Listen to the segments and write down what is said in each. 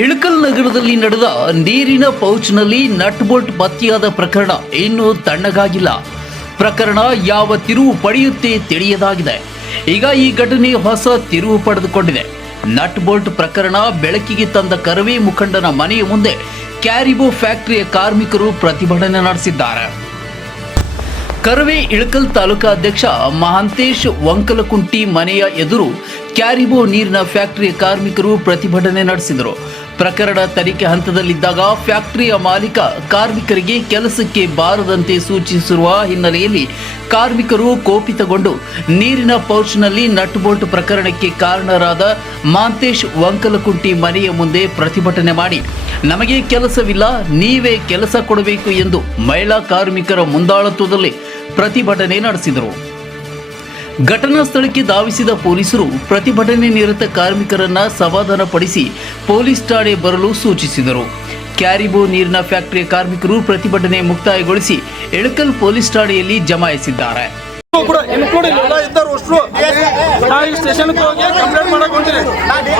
ಇಳಕಲ್ ನಗರದಲ್ಲಿ ನಡೆದ ನೀರಿನ ಪೌಚ್ನಲ್ಲಿ ನಟ್ ಬೋಲ್ಟ್ ಪತ್ತೆಯಾದ ಪ್ರಕರಣ ಇನ್ನೂ ತಣ್ಣಗಾಗಿಲ್ಲ. ಪ್ರಕರಣ ಯಾವ ತಿರುವು ಪಡೆಯುತ್ತೆ ತಿಳಿಯದಾಗಿದೆ. ಈಗ ಈ ಘಟನೆ ಹೊಸ ತಿರುವು ಪಡೆದುಕೊಂಡಿದೆ. ನಟ್ ಬೋಲ್ಟ್ ಪ್ರಕರಣ ಬೆಳಕಿಗೆ ತಂದ ಕರವೇ ಮುಖಂಡನ ಮನೆಯ ಮುಂದೆ ಕ್ಯಾರಿಬೋ ಫ್ಯಾಕ್ಟರಿಯ ಕಾರ್ಮಿಕರು ಪ್ರತಿಭಟನೆ ನಡೆಸಿದ್ದಾರೆ. ಕರವೇ ಇಳಕಲ್ ತಾಲೂಕಾ ಅಧ್ಯಕ್ಷ ಮಹಾಂತೇಶ್ ವಂಕಲಕುಂಟಿ ಮನೆಯ ಎದುರು ಕ್ಯಾರಿಬೋ ನೀರಿನ ಫ್ಯಾಕ್ಟರಿ ಕಾರ್ಮಿಕರು ಪ್ರತಿಭಟನೆ ನಡೆಸಿದರು. ಪ್ರಕರಣ ತನಿಖೆ ಹಂತದಲ್ಲಿದ್ದಾಗ ಫ್ಯಾಕ್ಟರಿಯ ಮಾಲೀಕ ಕಾರ್ಮಿಕರಿಗೆ ಕೆಲಸಕ್ಕೆ ಬಾರದಂತೆ ಸೂಚಿಸಿರುವ ಹಿನ್ನೆಲೆಯಲ್ಲಿ ಕಾರ್ಮಿಕರು ಕೋಪಿತಗೊಂಡು ನೀರಿನ ಪೌಚ್ನಲ್ಲಿ ನಟ್ಬೋಲ್ಟ್ ಪ್ರಕರಣಕ್ಕೆ ಕಾರಣರಾದ ಮಾಂತೇಶ್ ವಂಕಲಕುಂಟಿ ಮನೆಯ ಮುಂದೆ ಪ್ರತಿಭಟನೆ ಮಾಡಿ, ನಮಗೆ ಕೆಲಸವಿಲ್ಲ, ನೀವೇ ಕೆಲಸ ಕೊಡಬೇಕು ಎಂದು ಮಹಿಳಾ ಕಾರ್ಮಿಕರ ಮುಂದಾಳತ್ವದಲ್ಲಿ ಪ್ರತಿಭಟನೆ ನಡೆಸಿದರು. ಘಟನಾ ಸ್ಥಳಕ್ಕೆ ಧಾವಿಸಿದ ಪೊಲೀಸರು ಪ್ರತಿಭಟನೆ ನಿರತ ಕಾರ್ಮಿಕರನ್ನ ಸಮಾಧಾನ ಪಡಿಸಿ ಪೊಲೀಸ್ ಠಾಣೆ ಬರಲು ಸೂಚಿಸಿದರು. ಕ್ಯಾರಿಬೋ ನೀರಿನ ಫ್ಯಾಕ್ಟರಿಯ ಕಾರ್ಮಿಕರು ಪ್ರತಿಭಟನೆ ಮುಕ್ತಾಯಗೊಳಿಸಿ ಎಳಕಲ್ ಪೊಲೀಸ್ ಠಾಣೆಯಲ್ಲಿ ಜಮಾಯಿಸಿದ್ದಾರೆ. ಕೂಡ ಇನ್ಕ್ಲೂಡ್ ಎಲ್ಲ ಇದ್ದರು ಅಷ್ಟು. ನಾ ಈ ಸ್ಟೇಷನ್ಗೆ ಹೋಗಿ ಕಂಪ್ಲೇಂಟ್ ಮಾಡಕ್ ಹೊಂಟಿನಿ.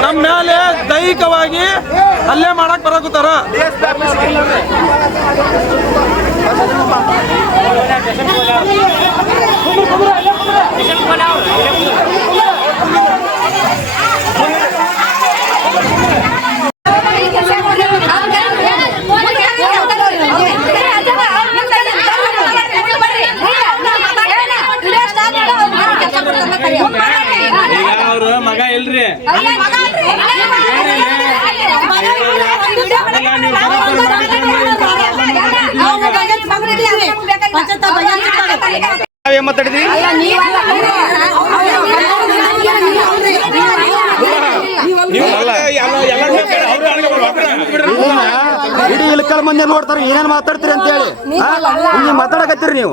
ನಮ್ಮ ಮೇಲೆ ದೈಹಿಕವಾಗಿ ಅಲ್ಲೇ ಮಾಡಕ್ ಬರಕುತ್ತಾರ ಮಗ ಇಲ್ರಿ. ನಾವೇನ್ ಮಾತಾಡಿದ್ವಿ ಇಡೀ ಮಂದಿ ನೋಡ್ತಾರ ಏನೇನ್ ಮಾತಾಡ್ತೀರಿ ಅಂತ ಹೇಳಿ ನೀವು ಮಾತಾಡಕತ್ತೀರಿ ನೀವು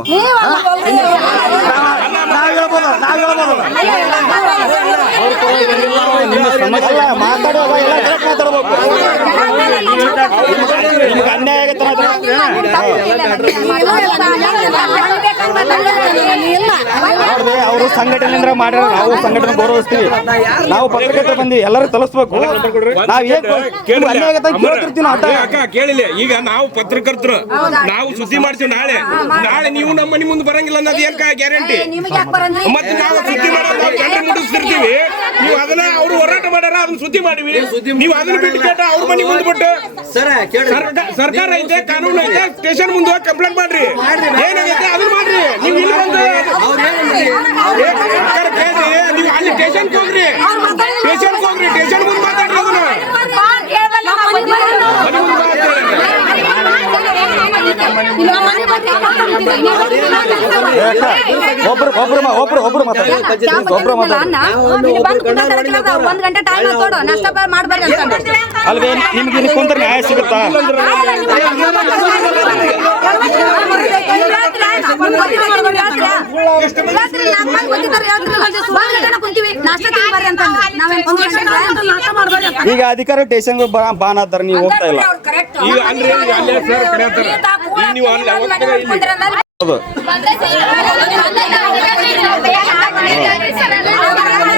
ನಾವ್ ಹೇಳ್ಬೋದು ನಾವ್ ಹೇಳ್ಬೋದು ಅಲ್ಲ, ಮಾತಾಡುವಾಗ ಎಲ್ಲ correct ಮಾತಾಡ್ಬೇಕು ನಿಮ್ಗೆ ಅನ್ಯಾಯ ಆಗತ್ತೆ ನೋಡ್ರಿ ಅವರು ಸಂಘಟನೆಯಿಂದ ಮಾಡ್ಯಾರ ನಾವು ಸಂಘಟನೆ ಗೌರವಿಸ್ತೀವಿ. ನಾವು ಪತ್ರಕರ್ತ ಬಂದು ಎಲ್ಲರೂ ತಲುಸ್ಬೇಕು. ನಾವ್ ಕೇಳ್ತಿರ್ತೀವಿ. ಅಕ್ಕ ಕೇಳಿಲ್ಲ. ಈಗ ನಾವು ಪತ್ರಕರ್ತರು. ನಾವು ಸುದ್ದಿ ಮಾಡ್ತೀವಿ ನಾಳೆ. ನಾಳೆ ನೀವು ನಮ್ಮ ಮನೆ ಮುಂದೆ ಬರಂಗಿಲ್ಲ ಅನ್ನೋದು ಏನ್ ಗ್ಯಾರಂಟಿ ಮತ್ತೆ ನಾವು ಸುದ್ದಿ ಮಾಡೋದು ನಾವು ಜನರು ಮುಟ್ಟಿಸ್ತಿರ್ತೀವಿ ನೀವು ಅದನ್ನ ಅವ್ರು ಹೋರಾಟ ಮಾಡ್ಯಾರ ಅದನ್ನ ಸುದ್ದಿ ಮಾಡಿವಿ. ನೀವು ಅದನ್ನ ಬಿಟ್ಟು ಕೇಟ ಅವ್ರ ಮನೆ ಮುಂದೆ ಬಿಟ್ಟು. ಸರ್ಕ- ಸರ್ಕಾರ ಐತೆ ಕಾನೂನು ಐತೆ ಸ್ಟೇಷನ್ ಮುಂದೆ ಹೋಗಿ ಕಂಪ್ಲೇಂಟ್ ಮಾಡ್ರಿ. ಏನಾಗೈತೆ ಅದನ್ನ ಮಾಡ್ರಿ. ನೀವು ಇಲ್ಲಿ ಬಂದು ಕೇಳ್ರಿ ನೀವು ಅಲ್ಲಿ ಸ್ಟೇಷನ್ ಹೋಗ್ರಿ ಸ್ಟೇಷನ್ ಹೋಗ್ರಿ ಸ್ಟೇಷನ್ ಮುಂದೆ ಮಾತಾಡ್ರಿ ಅದನ್ನ ಮನೆ ಮುಂದೆ ಮಾತಾಡ್ರಿ ಏ ಅಕ್ಕ, ಒಬ್ರು ಒಬ್ರು ಒಬ್ರು ಒಬ್ರು ಮಾತಾಡಿ ಒಬ್ರು ಒಂದ್ ಗಂಟೆ ಟೈಮ್ ಕೊಡು ನಾಷ್ಟ ಮಾಡ್ಬಾರ್ದು ಅಂತ ಅಲ್ವೇ ನಿಮ್ಗೆ ಇಲ್ಲಿ ಕುಂತ್ರೆ ನ್ಯಾಯ ಸಿಗುತ್ತಾ ಈಗ ಅಧಿಕಾರಿ ಟೇಷನ್ ಬಾನ್ ಆದಾರ ನೀವು ಹೋಗ್ತಾ ಇಲ್ಲ ಈಗ ಅಂದ್ರೆ ಈಗ ಅಲ್ಲೇ ಸರ್ ಕಡೆ ಅಂತಾರೆ. ಈಗ ನೀವು ಅಲ್ಲಿ ಅವತ್ತಾಗ ಇಲ್ಲಿ. ಹೌದು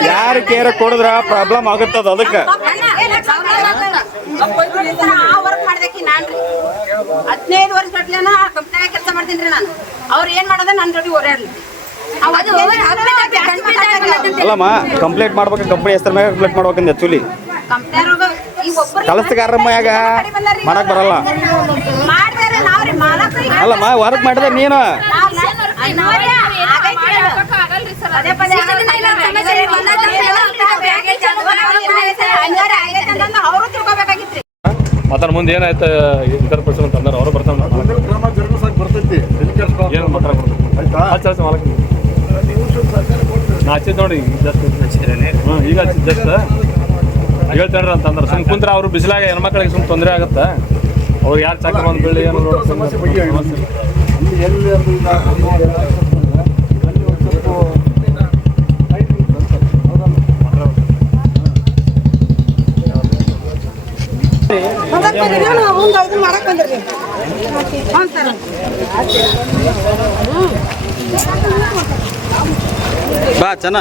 ಯಾರು ಕೇರ ಕೊಡದ್ರ ಪ್ರಾಬ್ಲಮ್ ಆಗುತ್ತದ ಅದಕ್ಕೆ ಹದಿನೈದು ವರ್ಷ ಗಟ್ಲೆನ ಕಂಪ್ನಿಯಾಗ ಕೆಲಸ ಮಾಡ್ತೀನಿ ನಾನು ಅವ್ರು ಏನ್ ಮಾಡೋದ ನನ್ನ ಜೊತೆ ಓಡಾಡ್ಲಿ ಅಲ್ಲಮ್ಮ ಕಂಪ್ಲೇಂಟ್ ಮಾಡ್ಬೇಕು ಕಂಪ್ನಿ ಹೆಸರ ಮ್ಯಾಗ ಕಂಪ್ಲೇಂಟ್ ಮಾಡ್ಬೇಕಂದ ಆಕ್ಚುಲಿ ಕೆಲಸಗಾರರ ಮ್ಯಾಗ ಮಾಡಕ್ ಬರಲ್ಲ ಅಲ್ಲಮ್ಮ ವರ್ಕ್ ಮಾಡಿದ್ರೆ ನೀನು ಅದೇ ಮಾತಾಡ ಮುಂದೆ ಏನಾಯ್ತು ಇತರ ಪ್ರಶ್ನೆ ಅಂತ ಅಂದ್ರೆ ಅವರು ಬರ್ತಾನೆ ಕ್ರಮ ಜರುಗಿಸಕ್ ಬರ್ತೈತಿ ಏನು ಮಾತ್ರ ಆಯ್ತಾ? ಹಚ್ಚ ಮಾಲಕ್ ನಾ ಹಚ್ಚಿದ್ ನೋಡಿ ಈಗ ಜಸ್ಟ್. ಹ್ಞೂ ಈಗ ಹಚ್ಚಿದ್ ಜಸ್ಟ್. ಹೇಳ್ತಾರ ಅಂತ ಅಂದ್ರೆ. ಸುಮ್ ಕುಂತ್ರ ಅವ್ರು ಬಿಸಿಲಾಗ ಹೆಣ್ಮಕ್ಳಿಗೆ ಸುಮ್ ತೊಂದರೆ ಆಗುತ್ತೆ. ಅವ್ರು ಯಾರು ಚಾಕ ಬಂದು ಬೆಳ್ಳಿ ಏನು ನೋಡಿ ಸಮಸ್ಯೆ ಬಗ್ಗೆ ಅಲ್ಲಿ ಬಾ ಚೆನ್ನ